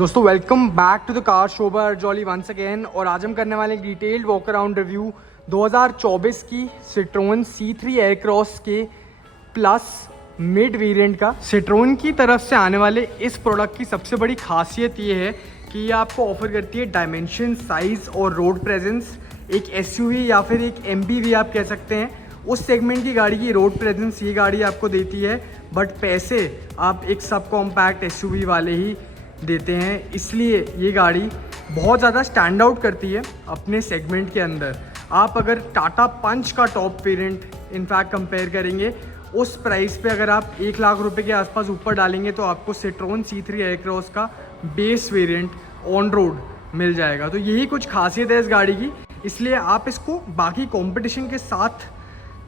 दोस्तों welcome back to the car show by Jolly once again. और आज हम करने वाले डिटेल्ड वॉक अराउंड रिव्यू 2024 की सिट्रोन C3 एयरक्रॉस के प्लस मिड वेरिएंट का। सिट्रोन की तरफ से आने वाले इस प्रोडक्ट की सबसे बड़ी खासियत ये है कि ये आपको ऑफर करती है डायमेंशन, साइज़ और रोड प्रेजेंस। एक SUV या फिर एक MPV आप कह सकते हैं, उस सेगमेंट की गाड़ी की रोड प्रेजेंस ये गाड़ी आपको देती है, बट पैसे आप एक सब कॉम्पैक्ट SUV वाले ही देते हैं। इसलिए ये गाड़ी बहुत ज़्यादा स्टैंड आउट करती है अपने सेगमेंट के अंदर। आप अगर टाटा पंच का टॉप वेरिएंट इनफैक्ट कंपेयर करेंगे, उस प्राइस पे अगर आप 1 लाख रुपए के आसपास ऊपर डालेंगे तो आपको सिट्रोन C3 एयरक्रॉस का बेस वेरिएंट ऑन रोड मिल जाएगा। तो यही कुछ खासियत है इस गाड़ी की, इसलिए आप इसको बाकी कंपटीशन के साथ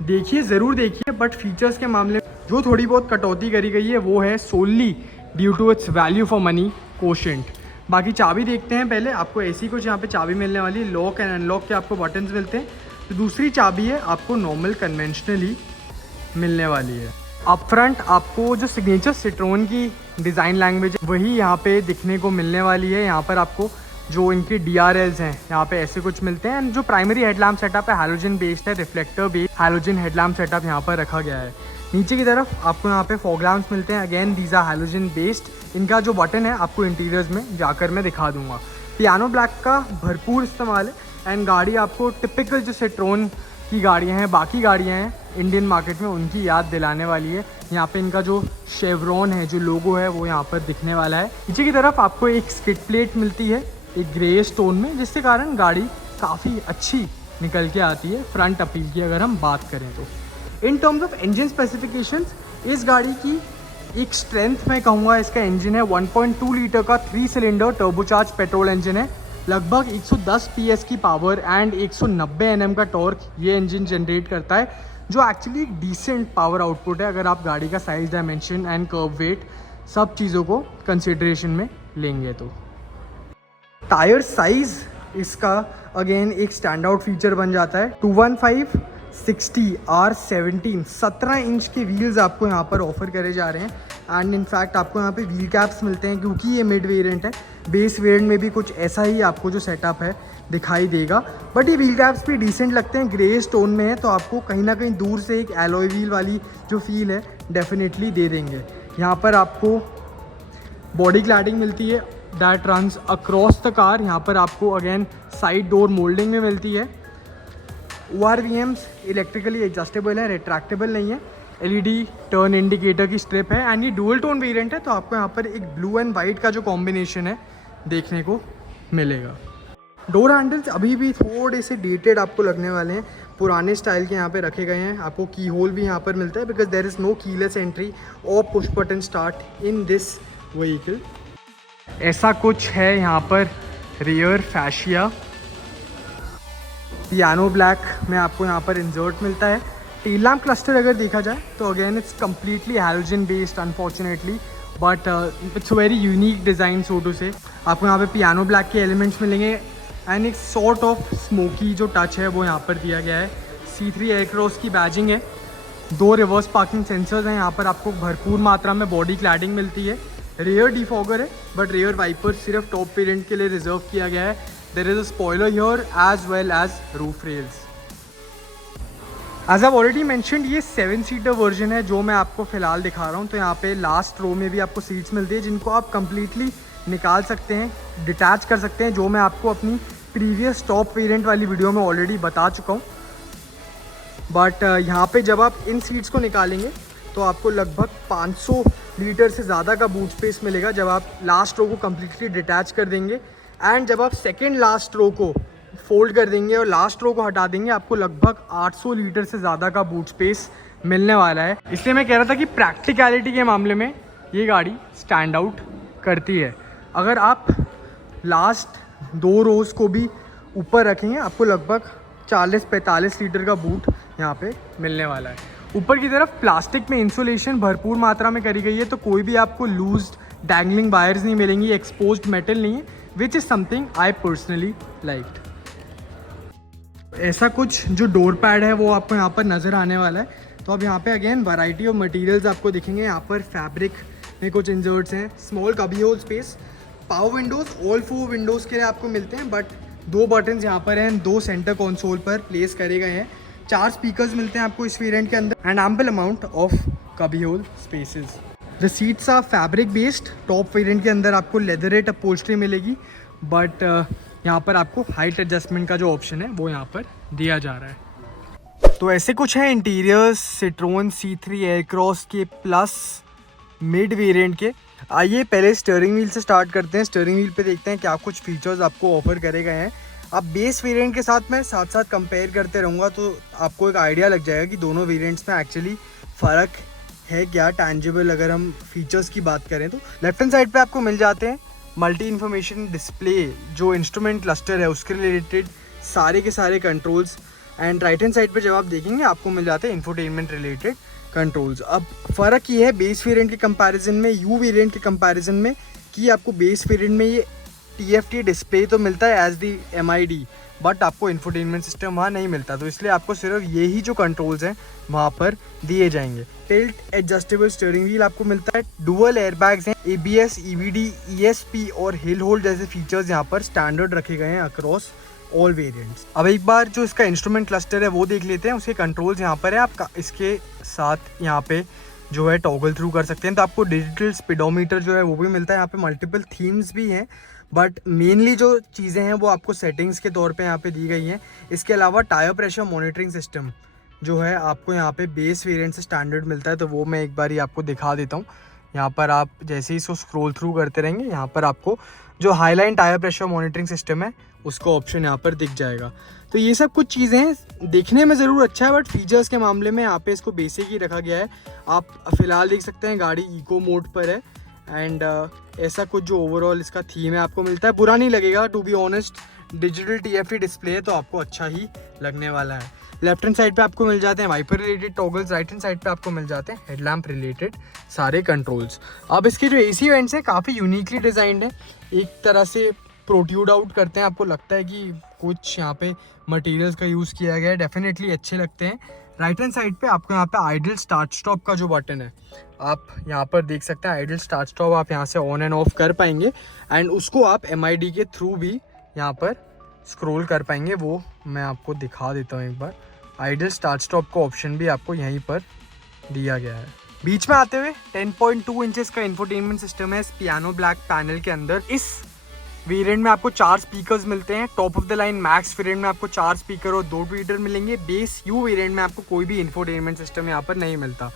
देखिए, ज़रूर देखिए। बट फीचर्स के मामले में जो थोड़ी बहुत कटौती करी गई है वो है solely due to its value for money quotient. बाकी चाबी देखते हैं पहले। आपको ऐसी कुछ यहाँ पे चाबी मिलने वाली है, लॉक एंड अनलॉक के आपको बटन्स मिलते हैं। तो दूसरी चाबी है आपको नॉर्मल कन्वेंशनली मिलने वाली है। अप फ्रंट आपको जो सिग्नेचर सिट्रोन की डिज़ाइन लैंग्वेज है वही यहाँ पे दिखने को मिलने वाली है। यहाँ पर आपको जो इनकी DRLs हैं यहाँ पे ऐसे कुछ मिलते हैं। जो प्राइमरी हेडलैम्प सेटअप है हैलोजन बेस्ड है, reflector based halogen headlamp setup यहाँ पर रखा गया है। नीचे की तरफ आपको यहाँ पे फॉग लैम्प्स मिलते हैं, again these are halogen based. इनका जो बटन है आपको इंटीरियर्स में जाकर मैं दिखा दूंगा। पियानो ब्लैक का भरपूर इस्तेमाल है एंड गाड़ी आपको टिपिकल जो सिट्रोन की गाड़ियाँ हैं, बाकी गाड़ियाँ हैं इंडियन मार्केट में, उनकी याद दिलाने वाली है। यहाँ पे इनका जो शेवरॉन है, जो लोगो है, वो यहाँ पर दिखने वाला है। नीचे की तरफ आपको एक स्किड प्लेट मिलती है एक ग्रे स्टोन में, जिसके कारण गाड़ी काफ़ी अच्छी निकल के आती है फ्रंट अपील की अगर हम बात करें तो। इन टर्म्स ऑफ इंजन स्पेसिफिकेशंस, इस गाड़ी की एक स्ट्रेंथ मैं कहूँगा, इसका इंजन है 1.2 लीटर का 3 सिलेंडर टर्बोचार्ज पेट्रोल इंजन है। लगभग 110 PS की पावर एंड 190 Nm का टॉर्क ये इंजन जनरेट करता है, जो एक्चुअली डिसेंट पावर आउटपुट है अगर आप गाड़ी का size, dimension and curve wait सब चीज़ों को कंसिडरेशन में लेंगे तो। टायर साइज इसका अगेन एक स्टैंड आउट फीचर बन जाता है। 215/60 R17 17 इंच के व्हील्स आपको यहाँ पर ऑफर करे जा रहे हैं एंड इनफैक्ट आपको यहाँ पे व्हील कैप्स मिलते हैं क्योंकि ये मिड वेरिएंट है। बेस वेरिएंट में भी कुछ ऐसा ही आपको जो सेटअप है दिखाई देगा, बट ये व्हील कैप्स भी डिसेंट लगते हैं, ग्रे स्टोन में है, तो आपको कहीं ना कहीं दूर से एक एलॉय व्हील वाली जो फील है डेफिनेटली दे देंगे। यहाँ पर आपको बॉडी क्लैडिंग मिलती है that runs across the car. यहाँ पर आपको अगेन साइड डोर मोल्डिंग में मिलती है। ORVMs इलेक्ट्रिकली एडजस्टेबल है, रिट्रैक्टेबल नहीं है। LED टर्न इंडिकेटर की स्ट्रिप है एंड ये डुअल टोन वेरिएंट है, तो आपको यहाँ पर एक ब्लू एंड वाइट का जो कॉम्बिनेशन है देखने को मिलेगा। डोर हैंडल्स अभी भी थोड़े से डेटेड आपको लगने वाले हैं, पुराने स्टाइल के यहाँ पे रखे गए हैं। आपको की होल भी यहाँ पर मिलता है because there is no keyless entry और push button start in this vehicle. ऐसा कुछ है यहाँ पर रियर फैशिया, पियानो ब्लैक में आपको यहाँ पर इंसर्ट मिलता है। टेल लैम्प क्लस्टर अगर देखा जाए तो again it's completely halogen based unfortunately, but it's very unique design so to say. आपको यहाँ पे पियानो ब्लैक के एलिमेंट्स मिलेंगे एंड एक सॉर्ट ऑफ स्मोकी जो टच है वो यहाँ पर दिया गया है। C3 एयरक्रॉस की बैजिंग है, 2 रिवर्स पार्किंग सेंसर्स हैं। यहाँ पर आपको भरपूर मात्रा में बॉडी क्लैडिंग मिलती है। रेयर डिफॉगर है बट रेयर वाइपर सिर्फ टॉप वेरिएंट के लिए रिजर्व किया गया है। There is a spoiler here as well as roof rails. As I already mentioned, ये 7 सीटर वर्जन है जो मैं आपको फिलहाल दिखा रहा हूँ। तो यहाँ पे लास्ट रो में भी आपको सीट्स मिलती है जिनको आप कम्प्लीटली निकाल सकते हैं, डिटैच कर सकते हैं, जो मैं आपको अपनी प्रीवियस टॉप वेरिएंट वाली वीडियो में ऑलरेडी बता चुका हूँ। बट यहाँ पे जब आप इन सीट्स को निकालेंगे तो आपको लगभग 500 लीटर से ज़्यादा का बूट स्पेस मिलेगा जब आप लास्ट रो को कम्प्लीटली डिटैच कर देंगे। एंड जब आप सेकेंड लास्ट रो को फोल्ड कर देंगे और लास्ट रो को हटा देंगे, आपको लगभग 800 लीटर से ज़्यादा का बूट स्पेस मिलने वाला है। इसलिए मैं कह रहा था कि प्रैक्टिकलिटी के मामले में ये गाड़ी स्टैंड आउट करती है। अगर आप लास्ट 2 रोज़ को भी ऊपर रखेंगे, आपको लगभग 40-45 लीटर का बूट यहाँ पे मिलने वाला है। ऊपर की तरफ प्लास्टिक में इंसुलेशन भरपूर मात्रा में करी गई है, तो कोई भी आपको लूज डैंगलिंग वायर्स नहीं मिलेंगी, एक्सपोज्ड मेटल नहीं है, which is something I personally liked. ऐसा कुछ जो डोर पैड है वो आपको यहाँ पर नज़र आने वाला है। तो अब यहाँ पे अगेन वैरायटी ऑफ मटेरियल्स आपको दिखेंगे। यहाँ पर फैब्रिक में कुछ इंजर्ट्स हैं, small cubby hole space, power windows all 4 windows के लिए आपको मिलते हैं, बट 2 बटन्स यहाँ पर हैं, 2 सेंटर कंसोल पर प्लेस करे गए हैं। 4 स्पीकर्स मिलते हैं आपको इस वेरिएंट के अंदर and ample amount of cubby hole spaces. The seats are fabric based. Top variant के अंदर आपको लेदरेट अपहोल्स्ट्री मिलेगी, बट यहाँ पर आपको हाइट एडजस्टमेंट का जो ऑप्शन है वो यहाँ पर दिया जा रहा है। तो ऐसे कुछ है इंटीरियर्स सिट्रोन C3 एयरक्रॉस के प्लस मिड वेरिएंट के। आइए पहले स्टीयरिंग व्हील से स्टार्ट करते हैं। स्टीयरिंग व्हील पे देखते हैं क्या कुछ फीचर्स आपको ऑफर करे गए हैं। अब बेस वेरिएंट के साथ मैं साथ साथ कंपेयर करते रहूँगा, तो आपको एक आइडिया लग जाएगा कि दोनों वेरिएंट्स में एक्चुअली फ़र्क है क्या टैंजिबल। अगर हम फीचर्स की बात करें तो लेफ्ट हैंड साइड पे आपको मिल जाते हैं मल्टी इन्फॉर्मेशन डिस्प्ले, जो इंस्ट्रूमेंट क्लस्टर है उसके रिलेटेड सारे के सारे controls. And right hand side पे जब आप देखेंगे आपको मिल जाते हैं इंफोटेनमेंट रिलेटेड कंट्रोल्स। अब फ़र्क ये है बेस वेरिएंट के कंपैरिजन में, यू वेरिएंट के कंपैरिजन में, कि आपको बेस वेरिएंट में ये TFT डिस्प्ले तो मिलता है एज दी MID, बट आपको इंफोटेनमेंट सिस्टम वहाँ नहीं मिलता, तो इसलिए आपको सिर्फ यही जो कंट्रोल्स हैं वहाँ पर दिए जाएंगे। टिल्ट एडजस्टेबल स्टीयरिंग व्हील आपको मिलता है, डुअल एयरबैग्स हैं, ABS, EBD, ESP और हिल होल्ड जैसे फीचर्स यहाँ पर स्टैंडर्ड रखे गए हैं अक्रॉस ऑल वेरिएंट्स। अब एक बार जो इसका इंस्ट्रूमेंट क्लस्टर है वो देख लेते हैं। उसके कंट्रोल्स यहाँ पर है, आप इसके साथ यहाँ पे जो है टॉगल थ्रू कर सकते हैं। तो आपको डिजिटल स्पीडोमीटर जो है वो भी मिलता है, यहाँ पे मल्टीपल थीम्स भी हैं, बट मेनली जो चीज़ें हैं वो आपको सेटिंग्स के तौर पे यहाँ पे दी गई हैं। इसके अलावा टायर प्रेशर मॉनिटरिंग सिस्टम जो है आपको यहाँ पे बेस वेरिएंट से स्टैंडर्ड मिलता है, तो वो मैं एक बार ही आपको दिखा देता हूँ। यहाँ पर आप जैसे ही इसको स्क्रॉल थ्रू करते रहेंगे, यहाँ पर आपको जो highline tyre pressure monitoring system है उसका ऑप्शन यहाँ पर दिख जाएगा। तो ये सब कुछ चीज़ें हैं, देखने में ज़रूर अच्छा है, बट फीचर्स के मामले में यहाँ पे इसको बेसिक ही रखा गया है। आप फिलहाल देख सकते हैं गाड़ी इको मोड पर है एंड ऐसा कुछ जो ओवरऑल इसका थीम है आपको मिलता है। बुरा नहीं लगेगा, to be honest. Digital TFT display है तो आपको अच्छा ही लगने वाला है। लेफ्ट हैंड साइड पे आपको मिल जाते हैं wiper related toggles, right hand side पे आपको मिल जाते हैं हेडलैम्प रिलेटेड सारे कंट्रोल्स। अब इसके जो AC वेंट्स हैं काफ़ी यूनिकली डिज़ाइंड है, एक तरह से प्रोट्यूड आउट करते हैं, आपको लगता है कि कुछ यहाँ पे मटेरियल्स का यूज़ किया गया है, डेफिनेटली अच्छे लगते हैं। राइट हैंड साइड पे आपको यहाँ पे आइडल स्टार्ट स्टॉप का जो बटन है आप यहाँ पर देख सकते हैं। आइडल स्टार्ट स्टॉप आप यहाँ से ऑन एंड ऑफ कर पाएंगे एंड उसको आप MID के थ्रू भी यहाँ पर स्क्रॉल कर पाएंगे, वो मैं आपको दिखा देता हूँ एक बार। आइडल स्टार्ट स्टॉप का ऑप्शन भी आपको यहीं पर दिया गया है। बीच में आते हुए 10.2 इंचेस का इंफोटेनमेंट सिस्टम है इस पियानो ब्लैक पैनल के अंदर। इस वेरिएंट में आपको 4 स्पीकर्स मिलते हैं। Top of the line max variant में आपको 4 स्पीकर और 2 ट्वीटर मिलेंगे। बेस यू वेरिएंट में आपको कोई भी इंफोटेनमेंट सिस्टम यहाँ पर नहीं मिलता।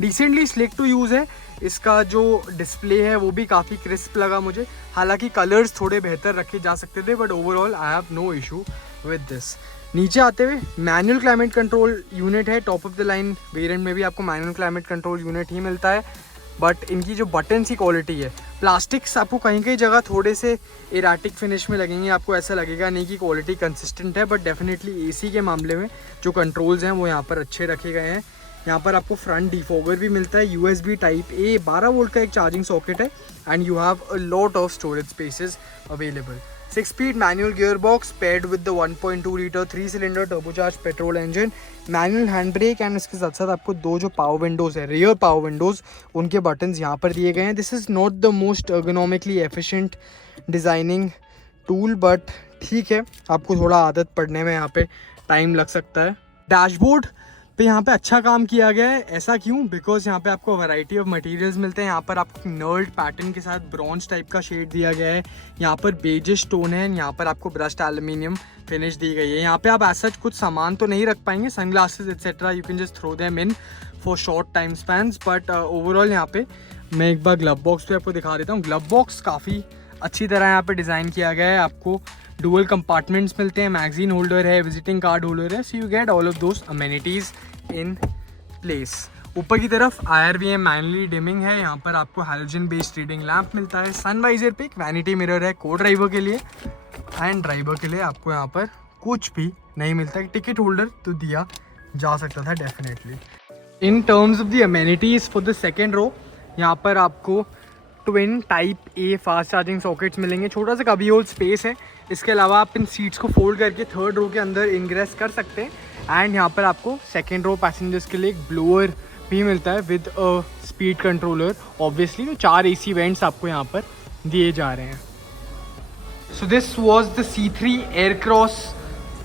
डिसेंटली स्लिक टू यूज़ है, इसका जो डिस्प्ले है वो भी काफ़ी क्रिस्प लगा मुझे। हालांकि कलर्स थोड़े बेहतर रखे जा सकते थे, but overall I have no issue with this. नीचे आते हुए मैनुअल क्लाइमेट कंट्रोल यूनिट है। Top of the line variant में भी आपको मैनुअल क्लाइमेट कंट्रोल यूनिट ही मिलता है, बट इनकी जो बटन की क्वालिटी है, प्लास्टिक्स आपको कहीं कहीं जगह थोड़े से इराटिक फिनिश में लगेंगे, आपको ऐसा लगेगा नहीं कि क्वालिटी कंसिस्टेंट है, बट डेफिनेटली AC के मामले में जो कंट्रोल्स हैं वो यहाँ पर अच्छे रखे गए हैं। यहाँ पर आपको फ्रंट डिफॉगर भी मिलता है, USB टाइप A 12 वोल्ट का एक चार्जिंग सॉकेट है and you have a lot of storage spaces available. 6-speed manual gearbox paired with the 1.2 litre 3-cylinder turbocharged petrol engine, manual hand brake and इसके साथ साथ आपको 2 जो पावर विंडोज़ है, rear power Windows, उनके buttons यहाँ पर दिए गए हैं। This is not the most ergonomically efficient designing tool, but ठीक है, आपको थोड़ा आदत पड़ने में यहाँ पे टाइम लग सकता है। डैशबोर्ड पे यहाँ पे अच्छा काम किया गया है। ऐसा क्यों? बिकॉज यहाँ पे आपको वैरायटी ऑफ मटेरियल्स मिलते हैं। यहाँ पर आपको नर्ड पैटर्न के साथ ब्रॉन्ज टाइप का शेड दिया गया है, यहाँ पर बेजिश टोन है, यहाँ पर आपको ब्रश्ड एल्यूमिनियम फिनिश दी गई है। यहाँ पे आप ऐसा कुछ सामान तो नहीं रख पाएंगे, sunglasses etcetera you can just throw them in for short time spans, but overall यहाँ पे मैं एक बार ग्लव बॉक्स पे आपको दिखा देता हूँ। ग्लव बॉक्स काफ़ी अच्छी तरह यहाँ पे डिज़ाइन किया गया है। आपको डुअल कंपार्टमेंट्स मिलते हैं, मैगजीन होल्डर है, विजिटिंग कार्ड होल्डर है, so you get all of those amenities in place. ऊपर की तरफ IRVM मैनुअली डिमिंग है, यहाँ पर आपको हैलोजन बेस्ड रीडिंग लैंप मिलता है। सनवाइजर पे एक वैनिटी मिरर है को ड्राइवर के लिए, एंड ड्राइवर के लिए आपको यहाँ पर कुछ भी नहीं मिलता है। टिकट होल्डर तो दिया जा सकता था definitely. In terms of the amenities for the second row, यहाँ पर आपको twin type A fast charging sockets मिलेंगे, छोटा सा कभी होल स्पेस है। इसके अलावा आप इन सीट्स को फोल्ड करके थर्ड रो के अंदर इंग्रेस कर सकते हैं, एंड यहाँ पर आपको सेकेंड रो पैसेंजर्स के लिए एक ब्लोअर भी मिलता है with a speed controller. Obviously तो 4 AC वेंट्स आपको यहाँ पर दिए जा रहे हैं। So this was the C3 Aircross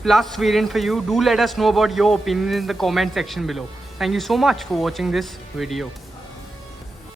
Plus variant for you. Do let us know about your opinion in the comment section below. Thank you so much for watching this video.